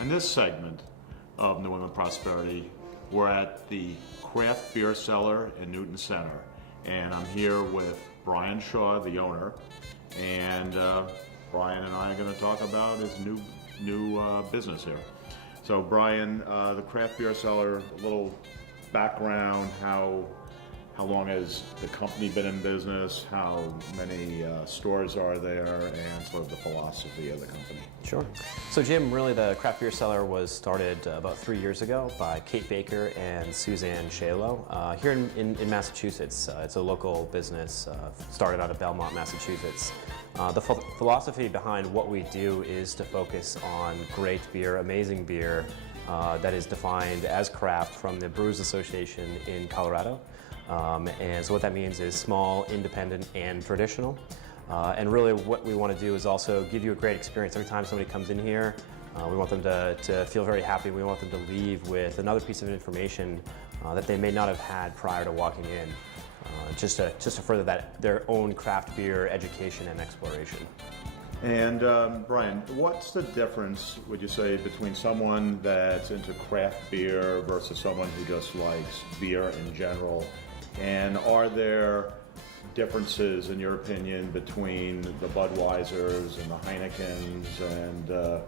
In this segment of New England Prosperity, we're at the Craft Beer Cellar in Newton Center, and I'm here with Brian Shaw, the owner, and Brian and I are going to talk about his new business here. So Brian, the Craft Beer Cellar, a little background, how long has the company been in business, how many stores are there, and sort of the philosophy of the company. Sure. So Jim, really the Craft Beer Cellar was started about 3 years ago by Kate Baker and Suzanne Shalo here in Massachusetts. It's a local business, started out of Belmont, Massachusetts. The philosophy behind what we do is to focus on great beer, amazing beer, that is defined as craft from the Brewers Association in Colorado. And so what that means is small, independent, and traditional. And really what we want to do is also give you a great experience. Every time somebody comes in here, we want them to feel very happy. We want them to leave with another piece of information that they may not have had prior to walking in, just to further their own craft beer education and exploration. And Brian, what's the difference, would you say, between someone that's into craft beer versus someone who just likes beer in general? And are there differences, in your opinion, between the Budweisers and the Heinekens and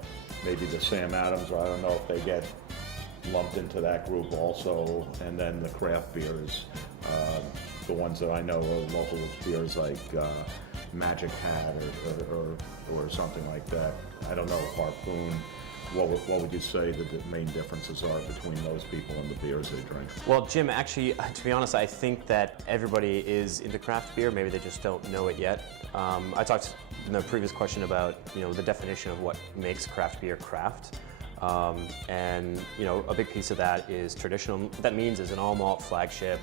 maybe the Sam Adams, or I don't know if they get lumped into that group also, and then the craft beers, the ones that I know are local beers like Magic Hat or something like that. I don't know, Harpoon. What would you say that the main differences are between those people and the beers they drink? Well, Jim, actually, to be honest, I think that everybody is into craft beer. Maybe they just don't know it yet. I talked in the previous question about the definition of what makes craft beer craft. And a big piece of that is traditional. What that means is an all malt flagship.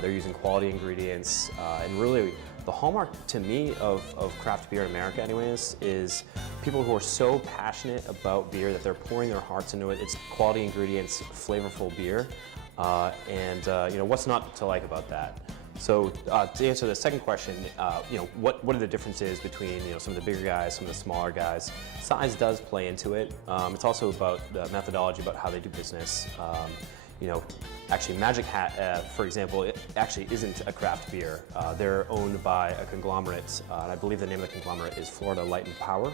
They're using quality ingredients, and really the hallmark to me of craft beer in America anyways is people who are so passionate about beer that they're pouring their hearts into it. It's quality ingredients, flavorful beer, and what's not to like about that? So to answer the second question, what are the differences between some of the bigger guys, some of the smaller guys? Size does play into it. It's also about the methodology, about how they do business. Actually Magic Hat, for example, it actually isn't a craft beer. They're owned by a conglomerate, and I believe the name of the conglomerate is Florida Light and Power.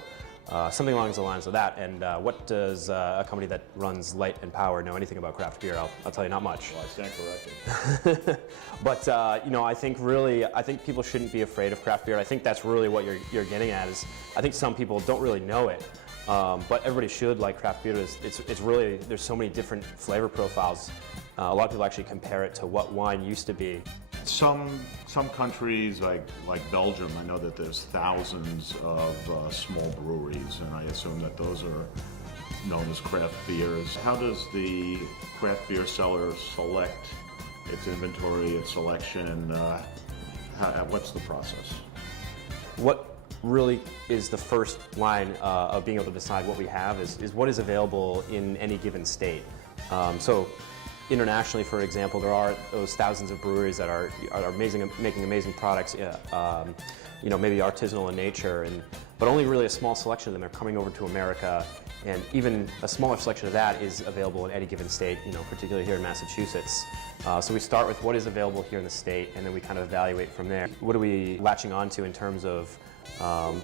Something along the lines of that. And what does a company that runs Light and Power know anything about craft beer? I'll tell you, not much. Well, I stand corrected. But I think people shouldn't be afraid of craft beer. I think that's really what you're getting at. Is I think some people don't really know it, but everybody should like craft beer. It's really, there's so many different flavor profiles. A lot of people actually compare it to what wine used to be. Some countries like Belgium, I know that there's thousands of small breweries, and I assume that those are known as craft beers. How does the Craft Beer Cellar select its inventory, its selection, and what's the process? What really is the first line of being able to decide what we have is what is available in any given state. So internationally, for example, there are those thousands of breweries that are amazing, making amazing products, maybe artisanal in nature, but only really a small selection of them are coming over to America, and even a smaller selection of that is available in any given state, particularly here in Massachusetts. So we start with what is available here in the state, and then we kind of evaluate from there. What are we latching onto in terms of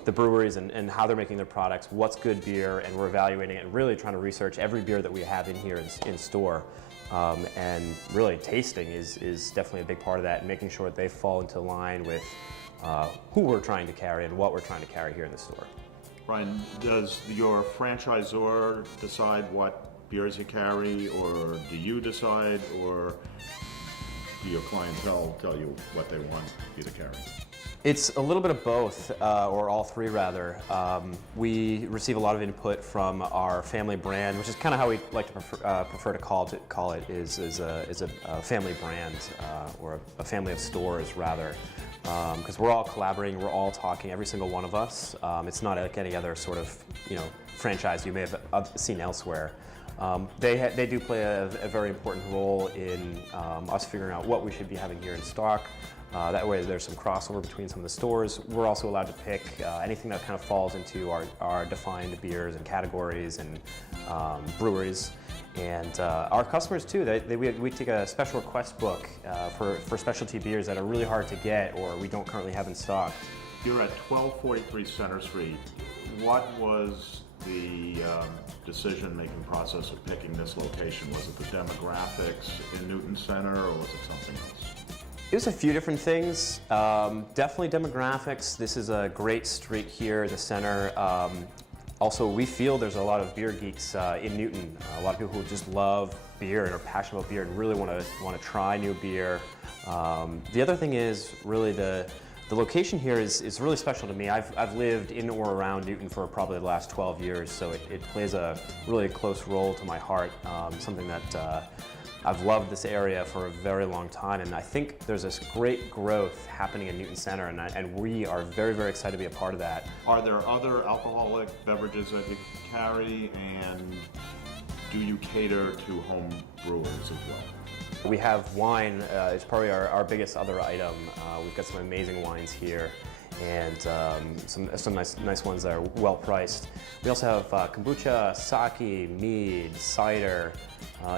the breweries and how they're making their products, what's good beer, and we're evaluating it and really trying to research every beer that we have in here in store. And really tasting is definitely a big part of that, and making sure that they fall into line with who we're trying to carry and what we're trying to carry here in the store. Brian, does your franchisor decide what beers you carry, or do you decide, or do your clientele tell you what they want you to carry? It's a little bit of both, or all three rather. We receive a lot of input from our family brand, which is kind of how we like to prefer to call it is a family brand, or a family of stores rather. Because we're all collaborating, we're all talking, every single one of us. It's not like any other sort of franchise you may have seen elsewhere. They do play a very important role in us figuring out what we should be having here in stock, That way there's some crossover between some of the stores. We're also allowed to pick anything that kind of falls into our defined beers and categories and breweries. And our customers too, we take a special request book for specialty beers that are really hard to get or we don't currently have in stock. You're at 1243 Center Street. What was the decision-making process of picking this location? Was it the demographics in Newton Center, or was it something else? It was a few different things. Definitely demographics. This is a great street here in the center. Also, we feel there's a lot of beer geeks in Newton. A lot of people who just love beer and are passionate about beer and really want to try new beer. The other thing is really the location here is really special to me. I've lived in or around Newton for probably the last 12 years, so it plays a really close role to my heart. Something that I've loved this area for a very long time, and I think there's this great growth happening in Newton Center, and we are very, very excited to be a part of that. Are there other alcoholic beverages that you carry, and do you cater to home brewers as well? We have wine. It's probably our biggest other item. We've got some amazing wines here, and some nice ones that are well priced. We also have kombucha, sake, mead, cider,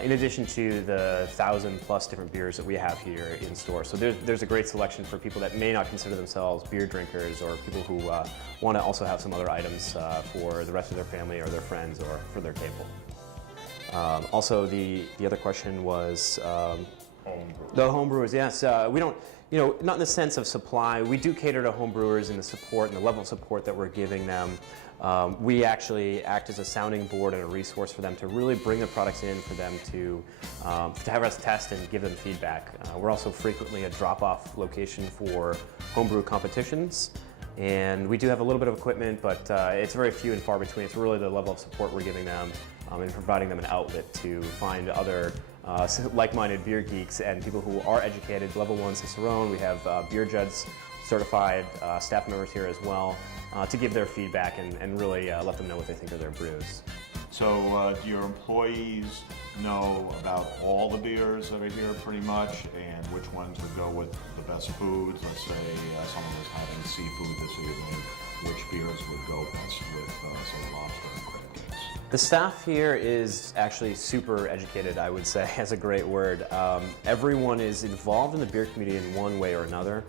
in addition to the 1,000+ different beers that we have here in store. So there's a great selection for people that may not consider themselves beer drinkers, or people who want to also have some other items for the rest of their family or their friends or for their table. Also, the other question was the homebrewers. Yes, we don't, not in the sense of supply. We do cater to homebrewers in the support and the level of support that we're giving them. We actually act as a sounding board and a resource for them to really bring the products in for them to have us test and give them feedback. We're also frequently a drop-off location for homebrew competitions. And we do have a little bit of equipment, but it's very few and far between. It's really the level of support we're giving them and providing them an outlet to find other like-minded beer geeks and people who are educated. Level 1 Cicerone, we have beer judges certified staff members here as well to give their feedback and really let them know what they think of their brews. So do your employees know about all the beers that are here pretty much, and which ones would go with the best foods? Let's say someone was having seafood this evening, which beers would go best with say lobster and crab cakes? The staff here is actually super educated, I would say. That's a great word. Everyone is involved in the beer community in one way or another,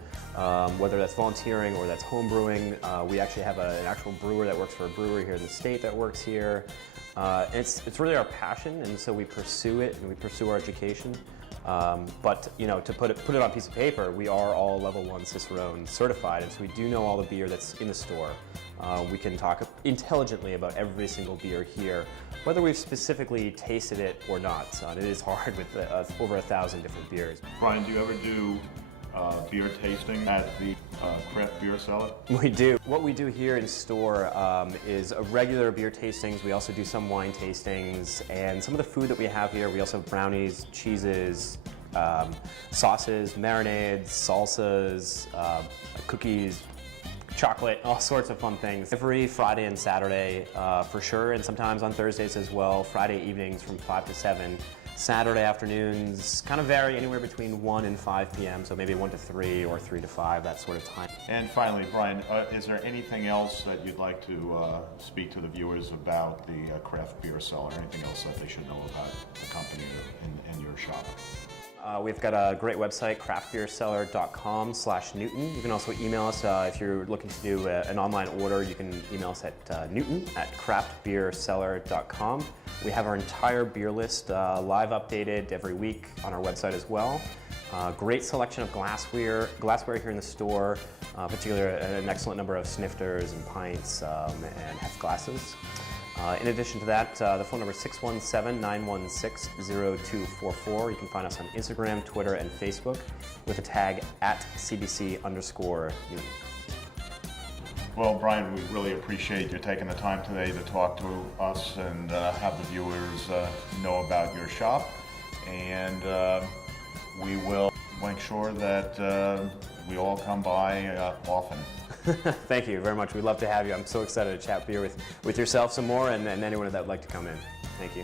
whether that's volunteering or that's home brewing. We actually have an actual brewer that works for a brewery here in the state that works here. It's really our passion, and so we pursue it and we pursue our education. But to put it on a piece of paper, we are all level 1 Cicerone certified, and so we do know all the beer that's in the store. We can talk intelligently about every single beer here, whether we've specifically tasted it or not. It is hard with over 1,000 different beers. Brian, do you ever do beer tasting at the Craft Beer Cellar? We do. What we do here in store is regular beer tastings. We also do some wine tastings, and some of the food that we have here, we also have brownies, cheeses, sauces, marinades, salsas, cookies, chocolate, all sorts of fun things. Every Friday and Saturday for sure, and sometimes on Thursdays as well. Friday evenings from 5 to 7. Saturday afternoons kind of vary anywhere between 1 and 5 p.m., so maybe 1 to 3 or 3 to 5, that sort of time. And finally, Brian, is there anything else that you'd like to speak to the viewers about the Craft Beer Cellar? Anything else that they should know about the company and your shop? We've got a great website, craftbeercellar.com/Newton. You can also email us if you're looking to do an online order. You can email us at newton@craftbeercellar.com. We have our entire beer list live updated every week on our website as well. Great selection of glassware here in the store, particularly an excellent number of snifters and pints and heft glasses. In addition to that, the phone number is 617-916-0244. You can find us on Instagram, Twitter, and Facebook with the tag @CBC_Newton. Well, Brian, we really appreciate you taking the time today to talk to us and have the viewers know about your shop. And we will make sure that we all come by often. Thank you very much. We'd love to have you. I'm so excited to chat beer with yourself some more and anyone that would like to come in. Thank you.